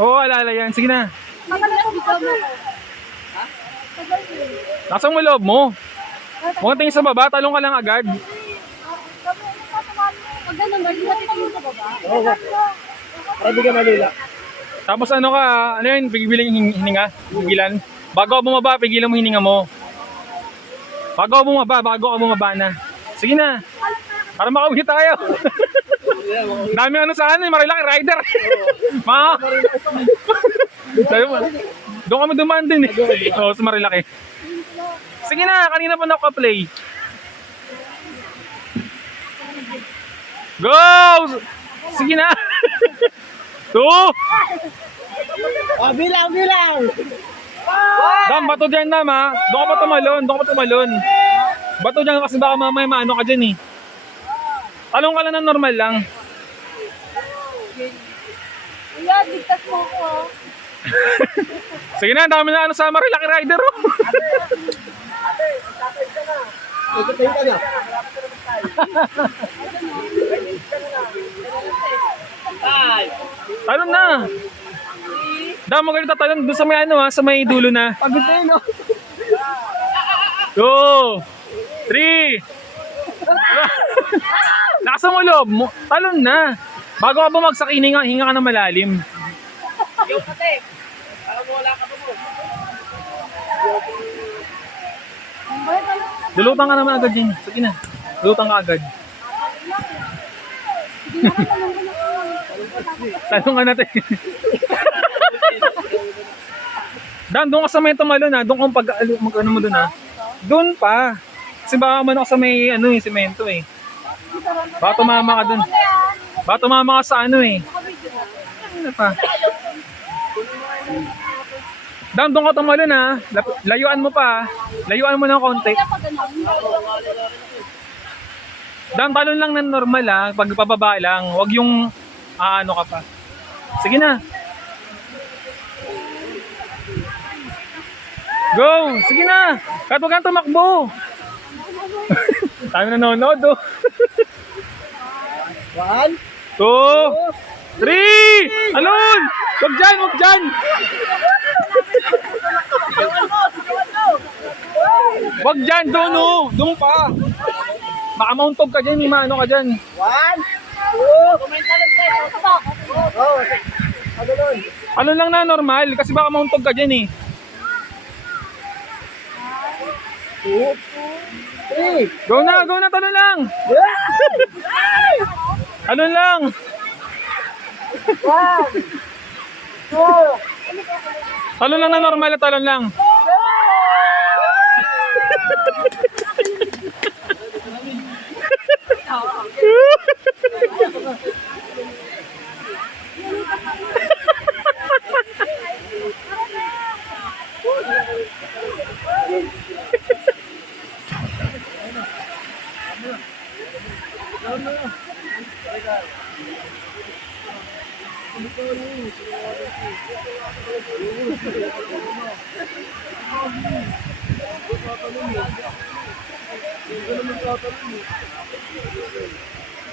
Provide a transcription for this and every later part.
Oo, alala yan. Sige na. Nasa mo loob mo. Huwag tingin sa baba, talong ka lang agad. Pag ganun, nagtitingin sa baba. Oo. Para di ka malula. Tapos ano ka, ano yun, pigilan yung hininga, pigilan. Bago ka bumaba, pigilan mo hininga mo. Bago ka bumaba na. Sige na, para makauwi tayo. Dami ano sa ano, marilaki rider. Ma. Sabi mo, doon kami dumaan din eh. Oo, sa marilaki. Sige na, kanina pa naka-play. Go! Sige na. 2. Oh, bilang, bilang! Dam, bato dyan Dam ha. Doon ka pa tumalon. Bato dyan kasi baka mamaya maano ka dyan eh. Talong ka lang ng normal lang. Kuya, digtas mo ako ha. Sige na, dami na ano sa marilaki rider oh. Ito ka na. Talon na. Dam, mo ganito talon doon sa may ano ha, sa may dulo na. Pagod na yun, no? 2, 3. Nasa mo loob mo, talon na. Bago ka bumagsak, hinga ka na malalim. Dulutan ka naman agad din. Sige na. Dulutan ka agad. Tanong ka natin. Dan, doon ka sa may tumalon ha. Doon kung mag-ano mo doon ha. Doon pa. Kasi baka man ako sa may ano eh, semento eh. Baka tumama ka doon. Baka tumama ka sa ano eh. Ano pa? Dan, doon ka tumalon ha. Layuan mo pa. Layuan mo ng konti. Dan, talon lang ng normal ha. Pagpababa lang. Huwag yung ano ka pa. Sige na. Go! Sige na! Kahit huwag kang tumakbo! Tayo nanonood oh. 1, 2, 3! Alon! Huwag dyan! Huwag dyan! Huwag dyan! Doon oh! Doon pa! Baka mauntog ka dyan, may maano ka dyan. 1, 2, oh, ano nun? Ano lang na normal, kasi baka mauntog ka dyan eh. 2, 3, Go na, talon lang! Talon lang! 1, 2, Talon lang na normal, talon lang.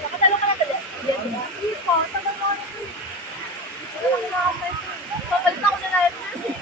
Nakatalong ka na dali. Hindi po, tagal mo. Papalit ako na live.